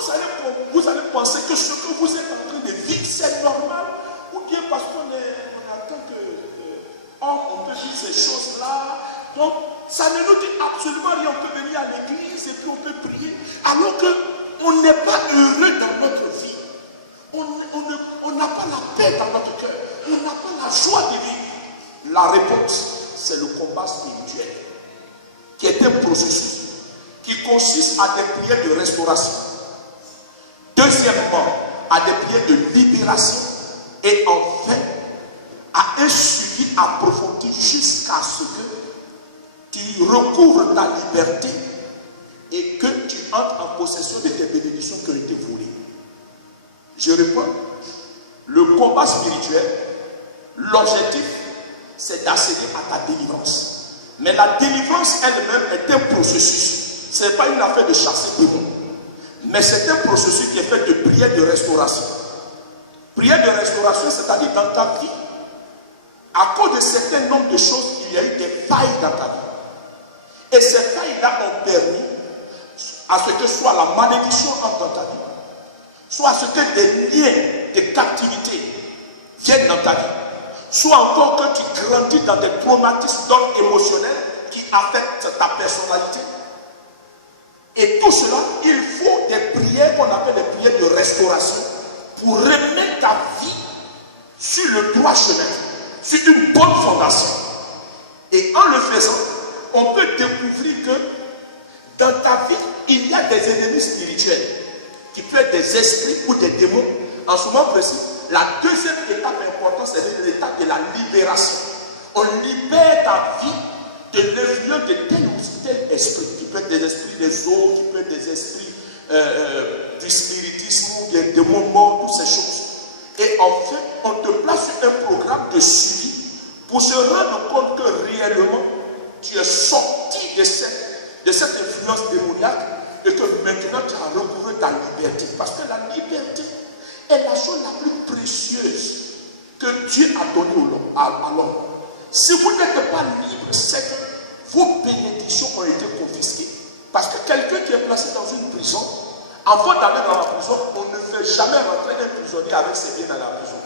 allez penser que ce que vous êtes en train de vivre, c'est normal, ou bien parce qu'on attend que on peut vivre ces choses-là. Donc, ça ne nous dit absolument rien. On peut venir à l'église et puis on peut prier, alors qu'on n'est pas heureux dans notre vie. On n'a pas la paix dans notre cœur. On n'a pas la joie de vivre. La réponse, c'est le combat spirituel, qui est un processus qui consiste à des prières de restauration. Deuxièmement, à des prières de libération. Et enfin, à un suivi approfondi jusqu'à ce que tu recouvres ta liberté et que tu entres en possession de tes bénédictions qui ont été volées. Je réponds, le combat spirituel, l'objectif, c'est d'accéder à ta délivrance. Mais la délivrance elle-même est un processus. Ce n'est pas une affaire de chasser des démons. Mais c'est un processus qui est fait de prière de restauration. Prière de restauration, c'est-à-dire dans ta vie, à cause de certain nombre de choses, il y a eu des failles dans ta vie. Et ces failles-là ont permis à ce que soit la malédiction entre dans ta vie, soit à ce que des liens de captivité viennent dans ta vie, soit encore que tu grandis dans des traumatismes d'ordre émotionnel qui affectent ta personnalité. Et tout cela, il faut des prières qu'on appelle des prières de restauration pour remettre ta vie sur le droit chemin, sur une bonne fondation. Et en le faisant, on peut découvrir que dans ta vie, il y a des ennemis spirituels qui peuvent être des esprits ou des démons. En ce moment précis, la deuxième étape importante, c'est l'étape de la libération. On libère ta vie de l'influence de tel ou tel esprit, qui peut être des esprits des eaux, qui peut être des esprits du spiritisme, des démons morts, toutes ces choses. Et enfin, on te place sur un programme de suivi pour se rendre compte que réellement, tu es sorti de cette influence démoniaque et que maintenant tu as recouvert ta liberté. Parce que la liberté est la chose la plus précieuse que Dieu a donnée à l'homme. Si vous n'êtes pas libre, c'est que vos bénédictions ont été confisquées. Parce que quelqu'un qui est placé dans une prison, avant d'aller dans la prison, on ne fait jamais rentrer un prisonnier avec ses biens dans la prison.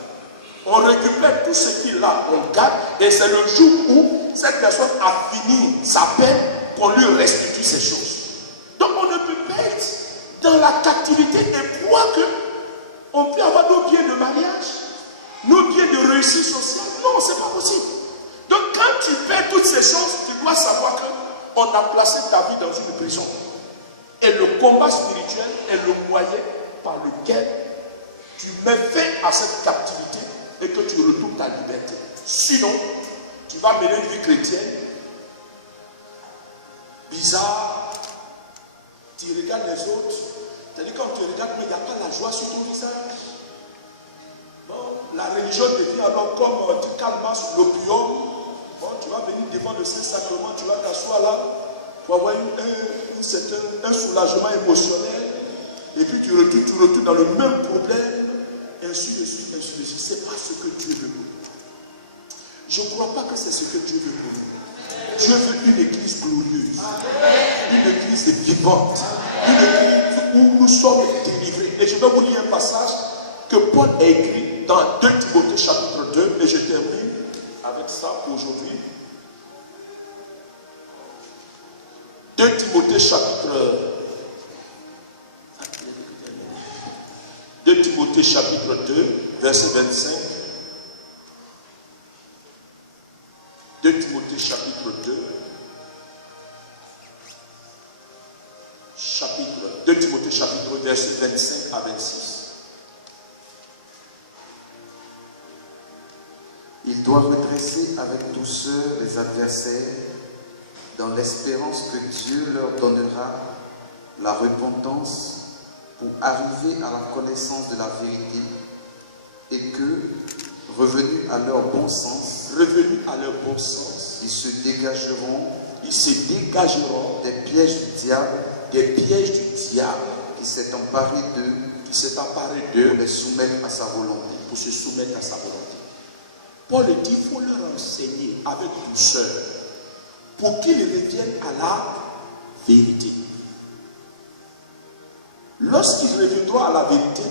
On récupère tout ce qu'il a, on garde, et c'est le jour où cette personne a fini sa peine qu'on lui restitue ces choses. Donc on ne peut pas être dans la captivité et croire qu'on peut avoir nos biens de mariage, nos biens de réussite sociale. Non, ce n'est pas possible. Donc quand tu perds toutes ces choses, tu dois savoir qu'on a placé ta vie dans une prison. Et le combat spirituel est le moyen par lequel tu mets fin à cette captivité et que tu retrouves ta liberté. Sinon, tu vas mener une vie chrétienne bizarre. Tu regardes les autres. C'est-à-dire quand tu regardes, mais il n'y a pas la joie sur ton visage. Bon, la religion devient alors comme tu calmes sur l'opium. Bon, tu vas venir devant le Saint-Sacrement, tu vas t'asseoir là pour avoir un soulagement émotionnel. Et puis tu retournes dans le même problème. Ainsi de suite, ainsi de suite. Ce n'est pas ce que Dieu veut pour nous. Je ne crois pas que c'est ce que Dieu veut pour nous. Dieu veut une église glorieuse, une église vivante, une église où nous sommes délivrés. Et je vais vous lire un passage que Paul a écrit dans 2 Timothée chapitre 2, et je termine avec ça pour aujourd'hui. 2 Timothée chapitre 2 Timothée chapitre 2, verset 25. 2 Timothée chapitre 2. 2 Timothée chapitre 2, verset 25 à 26. Il doit redresser avec douceur les adversaires dans l'espérance que Dieu leur donnera la repentance pour arriver à la connaissance de la vérité et que, revenus à leur bon sens, ils se dégageront des pièges du diable, qui s'est emparé d'eux, pour les soumettre à sa volonté. Paul dit qu'il faut leur enseigner avec douceur pour qu'ils reviennent à la vérité. Lorsqu'ils reviendront à la vérité,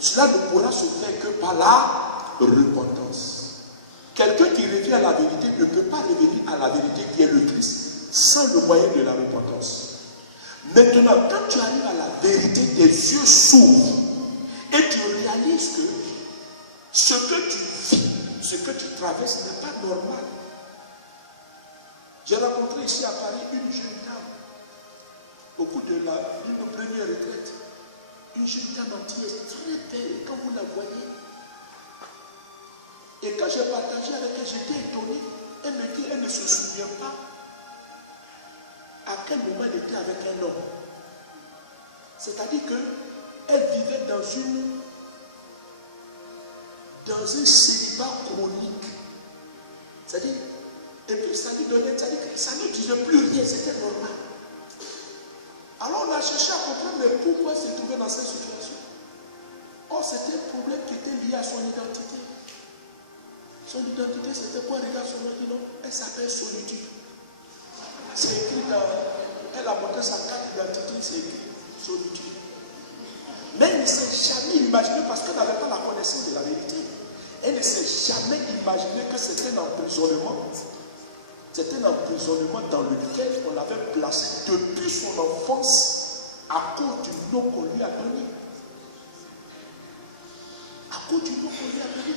cela ne pourra se faire que par la repentance. Quelqu'un qui revient à la vérité ne peut pas revenir à la vérité qui est le Christ sans le moyen de la repentance. Maintenant, quand tu arrives à la vérité, tes yeux s'ouvrent et tu réalises que ce que tu vis, ce que tu traverses n'est pas normal. J'ai rencontré ici à Paris une jeune dame au cours d'une première retraite. Une jeune dame entière, très belle, quand vous la voyez. Et quand j'ai partagé avec elle, j'étais étonné. Elle me dit, elle ne se souvient pas à quel moment elle était avec un homme. C'est-à-dire qu'elle vivait dans un célibat chronique. C'est-à-dire, et puis ça lui donnait, c'est-à-dire que ça ne disait plus rien, c'était normal. Alors on a cherché à comprendre mais pourquoi elle s'est trouvée dans cette situation. Or c'était un problème qui était lié à son identité. Son identité c'était quoi? Regarde son nom, dit non, elle s'appelle Solitude. C'est écrit dans, elle a montré sa carte d'identité, c'est écrit Solitude. Mais elle ne s'est jamais imaginé, parce qu'elle n'avait pas la connaissance de la vérité, elle ne s'est jamais imaginé que c'était un emprisonnement. C'était un emprisonnement dans lequel on l'avait placé depuis son enfance à cause du nom qu'on lui a donné. À cause du nom qu'on lui a donné.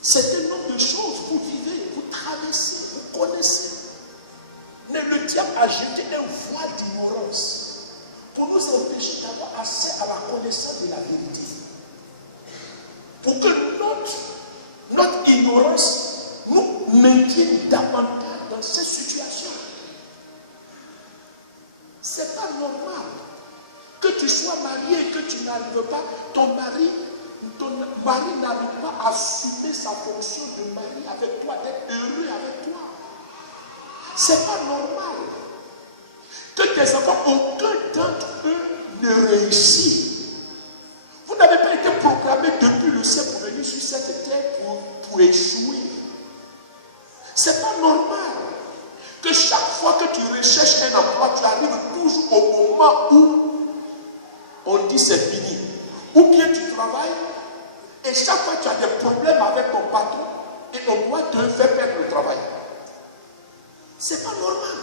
C'est un nombre de choses. Vous vivez, vous traversez, vous connaissez. Mais le diable a jeté un voile d'ignorance pour nous empêcher d'avoir accès à la connaissance de la vérité. Pour que notre ignorance nous maintienne davantage dans cette situation. Ce n'est pas normal que tu sois marié et que tu n'arrives pas, ton mari n'arrive pas assumer sa fonction de mari avec toi, d'être heureux avec toi. C'est pas normal que tes enfants, aucun d'entre eux ne réussit. Vous n'avez pas été programmé depuis le ciel pour venir sur cette terre pour échouer. C'est pas normal que chaque fois que tu recherches un emploi, tu arrives toujours au moment où on dit c'est fini. Ou bien tu travailles et chaque fois tu as des problèmes avec ton patron et on doit te faire perdre le travail. C'est pas normal.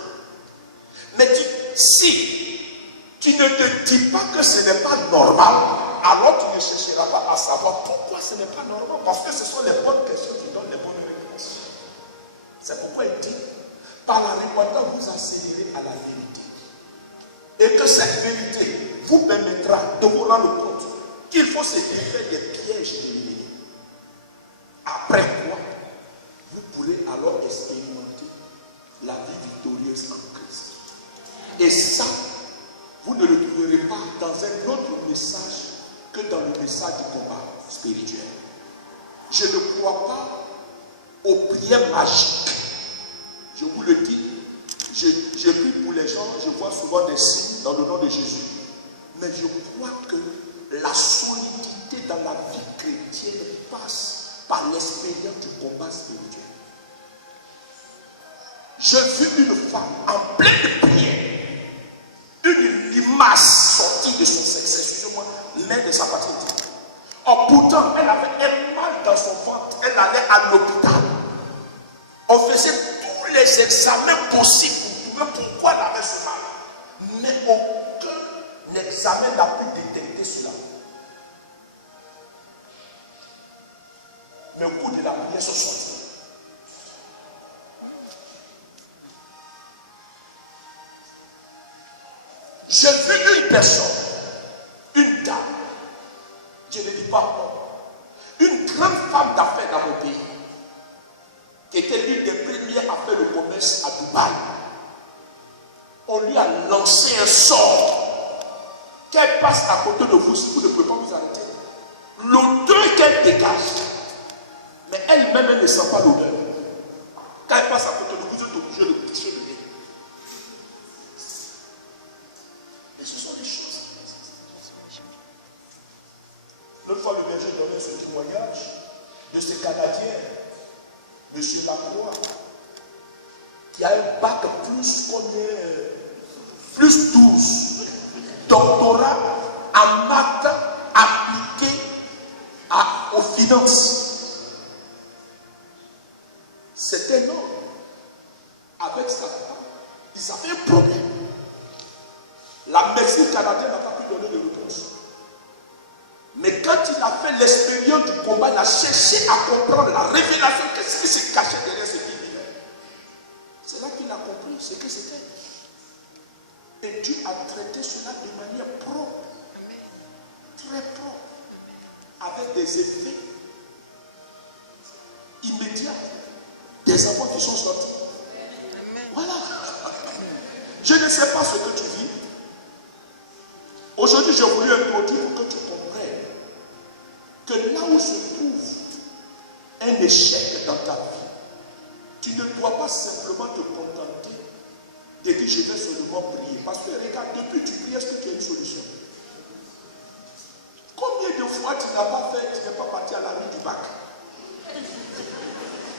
Mais si tu ne te dis pas que ce n'est pas normal, alors tu ne chercheras pas à savoir pourquoi ce n'est pas normal. Parce que ce sont les bonnes questions qui donnent les bonnes réponses. C'est pourquoi il dit, par la repentance, vous accélérez à la vérité. Et que cette vérité vous permettra de vous rendre compte qu'il faut se défaire des pièges de l'ennemi. Après quoi, vous pourrez alors expérimenter la vie victorieuse en Christ. Et ça, vous ne le trouverez pas dans un autre message que dans le message du combat spirituel. Je ne crois pas aux prières magiques. Je vous le dis, je prie pour les gens, je vois souvent des signes dans le nom de Jésus. Mais je crois que la solidité dans la vie chrétienne passe par l'expérience du combat spirituel. J'ai vu une femme en pleine prière, une limace sortie de son sexe, excusez-moi, l'air de sa paternité. Or, pourtant, elle avait un mal dans son ventre, elle allait à l'hôpital. On faisait tous les examens possibles pour trouver pourquoi elle avait ce mal. Mais aucun examen n'a pu détecter cela. Mais au cours de la prière, se sortit. J'ai vu une personne, une dame, je ne dis pas homme, une grande femme d'affaires dans mon pays, qui était l'une des premières à faire le commerce à Dubaï. On lui a lancé un sort. Qu'elle passe à côté de vous, si vous ne pouvez pas vous arrêter. L'odeur qu'elle dégage, mais elle-même, elle ne sent pas l'odeur. Quand elle passe à côté de vous, vous êtes obligé de toucher le nez. Mais ce sont des choses. L'autre fois, le berger donnait ce témoignage de ce Canadien, M. Lacroix, qui a un bac plus 12, doctorat en maths appliqué aux finances. C'est un homme. Avec sa femme, ils avaient un problème. La médecine canadienne n'a pas pu donner de réponse. Mais quand il a fait l'expérience du combat, il a cherché à comprendre la révélation. Qu'est-ce qui se cachait derrière ce qu'il vivait? C'est là qu'il a compris ce que c'était. Et Dieu a traité cela de manière propre, très propre, avec des effets immédiats. Des enfants qui sont sortis. Voilà. Je ne sais pas ce que tu vis. Aujourd'hui, j'ai voulu introduire pour que tu comprennes que là où se trouve un échec dans ta vie, tu ne dois pas simplement te contenter de dire je vais seulement prier. Parce que regarde, depuis tu pries, est-ce que tu as une solution? Combien de fois tu n'as pas fait, tu n'es pas parti à la rue du bac?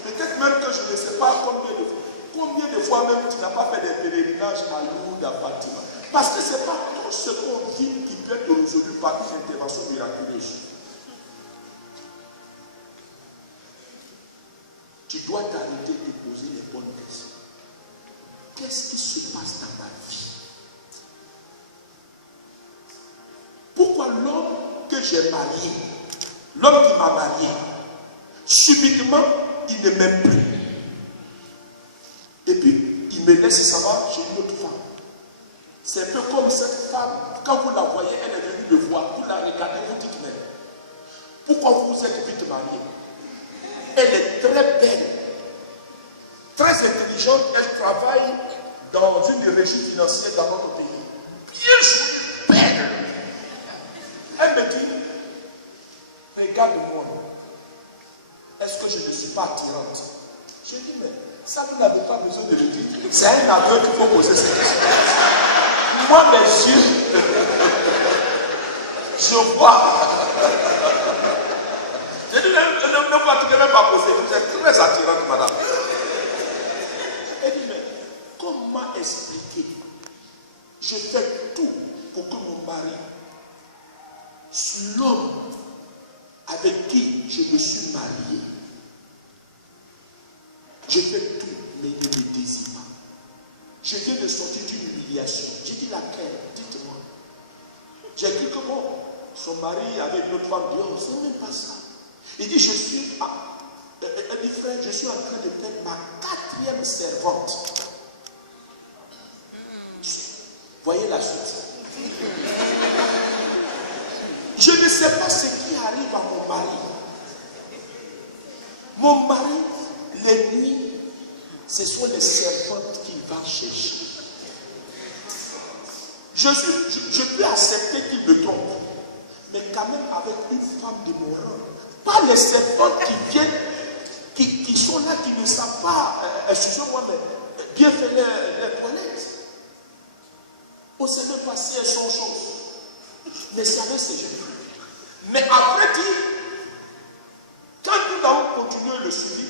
Peut-être même que je ne sais pas combien de fois même tu n'as pas fait des pèlerinages à Lourdes, à Fatima. Parce que ce n'est pas tout ce qu'on vit qui peut être résolu par une intervention miraculeuse. Tu dois t'arrêter de te poser les bonnes questions. Qu'est-ce qui se passe dans ma vie? Pourquoi l'homme que j'ai marié, l'homme qui m'a marié, subitement, il ne m'aime plus. Et puis, il me laisse savoir chez une autre femme. C'est un peu comme cette femme, quand vous la voyez, elle est venue me voir, vous la regardez, vous dites même, pourquoi vous êtes vite mariée? Elle est très belle, très intelligente, elle travaille dans une régie financière dans notre pays. Bien jolie, belle. Elle me dit, regarde-moi. pas attirante. J'ai dit, mais ça, vous n'avez pas besoin de le dire. C'est un avion qu'il faut poser cette question. Moi, mes yeux, je vois. J'ai dit, ne vous fatiguez même pas poser. Vous êtes très attirante, madame. Elle dit, mais comment expliquer? Je fais tout pour que mon mari, l'homme avec qui je me suis marié, je fais tout, mais il ne me désire pas. Je viens de sortir d'une humiliation. J'ai dit laquelle? Dites-moi. J'ai cru que bon, son mari avait une autre femme dehors. C'est même pas ça. Il dit, elle dit, frère, je suis en train de perdre ma 4e servante. Voyez la suite. Je ne sais pas ce qui arrive à mon mari. Mon mari, les nuits, ce sont les servantes qu'il va chercher. Je peux accepter qu'il me trompe, mais quand même avec une femme de mon rang. Pas les servantes qui viennent, qui sont là, qui ne savent pas, excusez-moi, mais bien faire les toilettes. On ne sait même pas si elles sont chaudes. Mais c'est avec ces jeunes filles. Mais après dire, quand nous avons continué le suivi,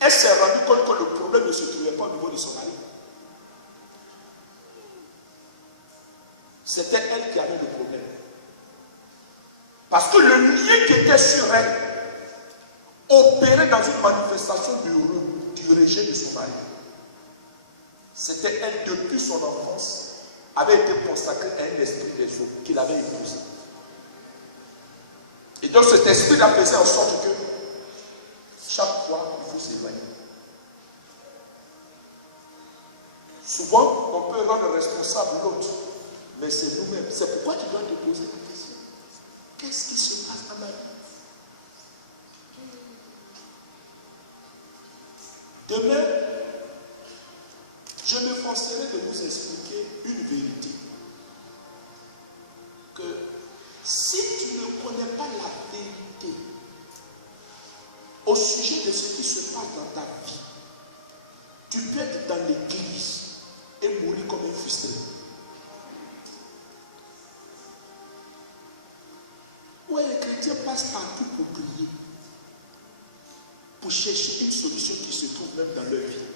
elle s'est rendue compte que le problème ne se trouvait pas au niveau de son mari. C'était elle qui avait le problème. Parce que le lien qui était sur elle opérait dans une manifestation du rejet de son mari. C'était elle, depuis son enfance, avait été consacrée à un esprit des eaux qu'il avait épousé. Et donc cet esprit a fait en sorte que chaque fois, il faut s'éloigner. Souvent, on peut rendre responsable l'autre, mais c'est nous-mêmes. C'est pourquoi tu dois te poser la question. Qu'est-ce qui se passe dans ma vie? Demain, je m'efforcerai de vous expliquer une vérité. Que si tu ne connais pas la vérité au sujet de ce qui se passe dans ta vie, tu peux être dans l'église et mourir comme un frustré. Ouais, les chrétiens passent partout pour prier, pour chercher une solution qui se trouve même dans leur vie.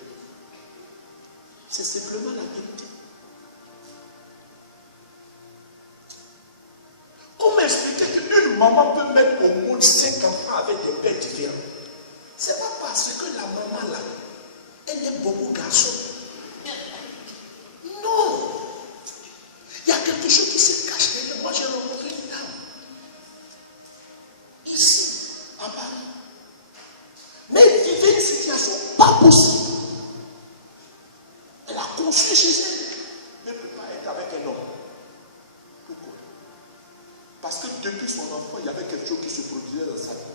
C'est simplement la vérité. Comment expliquer qu'une maman peut mettre au monde 5 enfants avec des pères différents? C'est pas parce que la maman là, elle aime beaucoup garçons. Non. Il y a quelque chose qui se cache derrière. Moi j'ai rencontré une dame. Ici, à Paris. Mais elle vivait une situation pas possible. Elle a conçu chez elle. Elle ne peut pas être avec un homme. Pourquoi? Parce que depuis son enfant, il y avait quelque chose qui se produisait dans sa vie,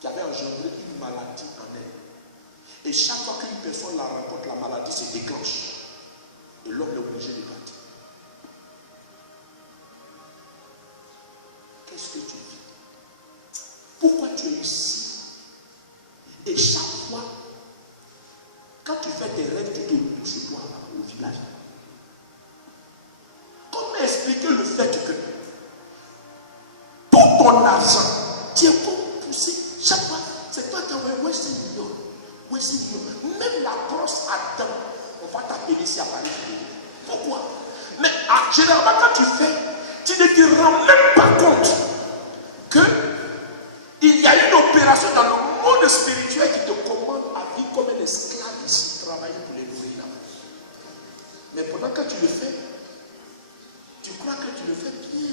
qui avait engendré une maladie en elle. Et chaque fois qu'une personne la rencontre, la maladie se déclenche. Et l'homme est obligé de partir. Qu'est-ce que tu vis? Pourquoi tu es ici? Et chaque fois, quand tu fais tes rêves, tu te retrouves chez toi, au village. Comment expliquer le fait que tout ton argent, tu es comme poussé chaque fois? C'est toi qui as envoyé, où est ce million? Où est ce million? Même la brosse à dents, on va t'appeler ici à Paris. Pourquoi? Mais généralement, quand tu fais, tu ne te rends même pas compte qu'il y a une opération dans le monde spirituel qui te commande à vivre comme un esclave ici, travailler pour les nourrir là. Mais pendant que tu le fais, tu crois que tu le fais bien.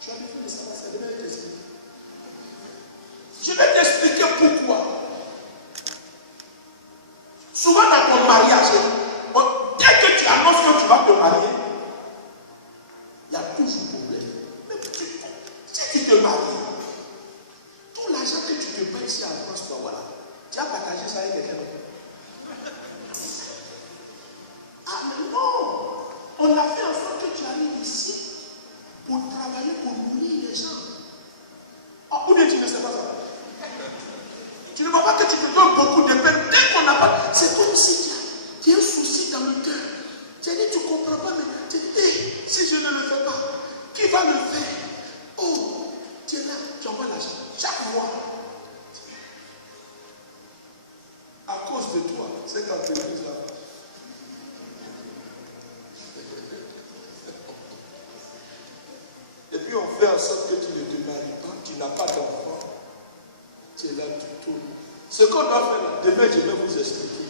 Tu as besoin de savoir ça, je vais t'expliquer. Je vais t'expliquer pourquoi. Souvent dans ton mariage, dès que tu annonces que tu vas te marier, il y a toujours problème. Mais si tu te maries, tout l'argent que tu te payes ici en France, toi, voilà, tu as partagé ça avec quelqu'un. Ah mais non! On a fait en sorte que tu arrives ici pour travailler, pour nourrir les gens. Ah, ou bien tu ne sais pas ça? beaucoup de peine. Dès qu'on n'a pas, c'est comme si tu as un souci dans le cœur. Tu as dit, tu ne comprends pas, mais tu dis, hey, si je ne le fais pas, qui va le faire? Oh, tu es là, tu envoies l'argent. Chaque mois, à cause de toi, cette entreprise-là. Et puis on fait en sorte que tu ne te maries pas, tu n'as pas d'enfant. Tu es là tout tourne. Ce qu'on doit faire là, demain je vais vous expliquer.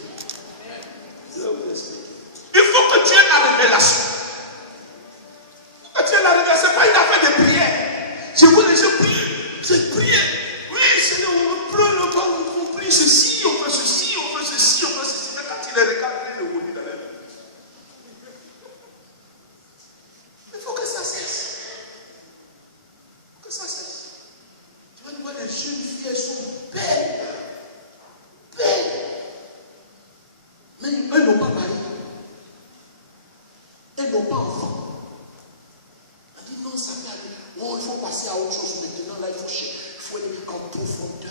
Je vais vous expliquer. Il faut que tu aies la révélation. Quand tu aies la révélation, ce n'est pas une affaire de prière. Je voulais, je prie. C'est prier. Oui, Seigneur, on pleure le bas, on prie ceci, on fait ceci, on fait ceci, on fait ceci. Mais quand il les regarde, il le relie dans la main. Il faut que ça cesse. Que ça cesse. Tu vas voir les jeunes filles, elles sont belles. Belles. Mais elles n'ont pas mari. Elles n'ont pas enfant. Elle dit non, ça va aller. Oh, il faut passer à autre chose maintenant. Là, il faut aller en profondeur.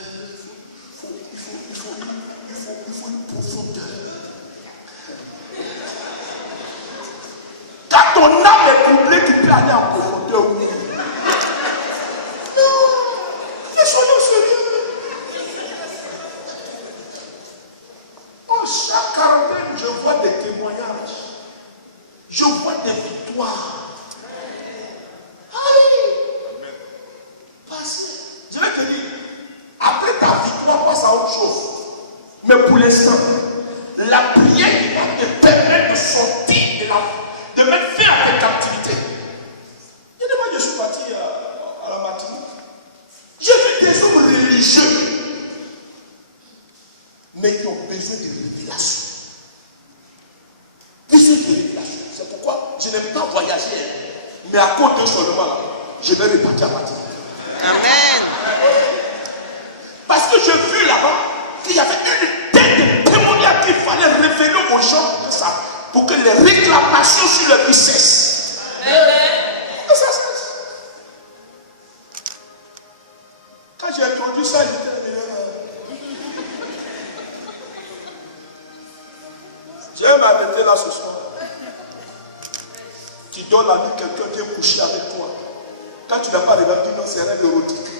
Il faut une profondeur. Quand ton âme est troublée, tu peux aller en profondeur. Oui. Non, soyons sérieux. En chaque quarantaine, je vois des témoignages. Je vois des victoires. Allez. Passez. Je vais te dire, après ta victoire, passe à autre chose. Mais pour l'instant, la prière qui va te permettre de sortir de mettre fin à la captivité. Il y a des fois, je suis parti à la Martinique. J'ai vu des hommes religieux, mais qui ont besoin de révélation. Besoin de révélation. C'est pourquoi je n'aime pas voyager. Mais à cause d'un seulement là, je vais repartir à Martinique. Amen. Parce que j'ai vu là-bas qu'il y avait une tête de témoignage qu'il fallait révéler aux gens pour que les réclamations sur le vie cessent. Et ça cesse. Quand j'ai introduit ça, je vais m'arrêter là ce soir. Tu donnes la nuit, quelqu'un vient coucher avec toi. Quand tu n'as pas réveillé, tu dis non, c'est un rêve érotique.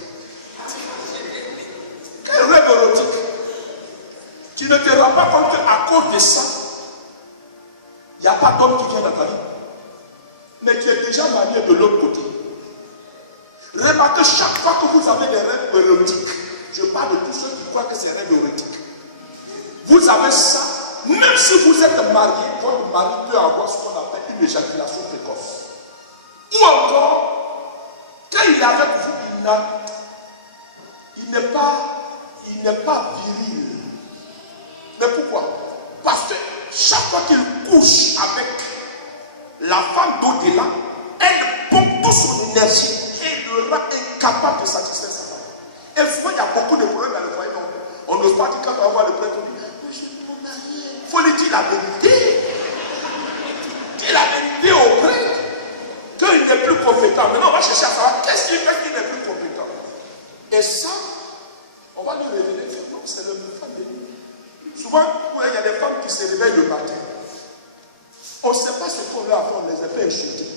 Quel rêve érotique? Tu ne te rends pas compte qu'à cause de ça, il n'y a pas d'homme qui vient dans ta vie. Mais tu es déjà marié de l'autre côté. Remarquez, chaque fois que vous avez des rêves érotiques, je parle de tous ceux qui croient que c'est un rêve érotique. Vous avez ça, même si vous êtes marié, votre mari peut avoir ce qu'on appelle une éjaculation précoce. Ou encore, quand il est avec vous, il n'est pas viril. Mais pourquoi? Parce que chaque fois qu'il couche avec la femme d'au-delà, elle pompe toute son énergie et le rend incapable de satisfaire sa femme. Et souvent, il y a beaucoup de problèmes dans le foyer. On n'ose pas dire quand on va voir le prêtre, on dit, mais je suis mon marié. Il faut lui dire la vérité. Dire la vérité au prêtre. Qu'il n'est plus compétent. Maintenant, on va chercher à savoir qu'est-ce qui fait qu'il n'est plus compétent. Et ça, on va lui révéler que non, c'est le femme de lui. Souvent, il y a des femmes qui se réveillent le matin. On ne sait pas ce qu'on leur a fait, on les a fait insulter.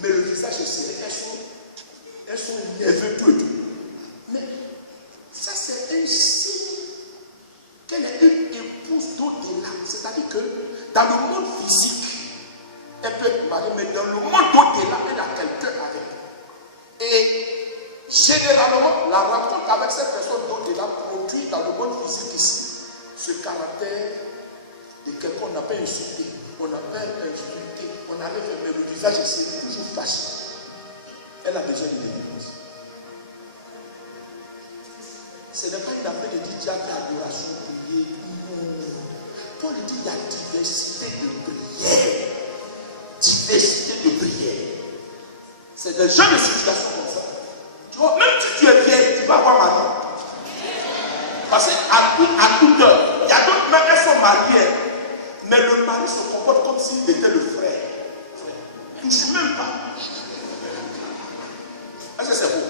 Mais le visage est serré, elles sont nerveuses tout et tout. Mais ça, c'est un signe qu'elle est une épouse d'au-delà. C'est-à-dire que dans le monde physique, elle peut être mariée, mais dans le monde d'au-delà, elle a quelqu'un avec. Et généralement, la rencontre avec cette personne d'au-delà produit dans le monde physique ici ce caractère de quelqu'un qu'on n'a pas insulté, on n'a pas insulté, on arrive, mais le visage est toujours fâché. Elle a besoin de délivrance. Ce n'est pas une affaire de dire Dieu fait adoration, prier. Non. Paul dit il y a diversité de prières. Diversité de prières. C'est des gens de situation comme ça. Tu vois, même si tu es vieille, tu vas avoir Marie. Parce qu'à toute heure, il y a d'autres mères, elles sont mariées. Mais le mari se comporte comme s'il était le frère. Ne touche même pas. Est-ce que c'est beau?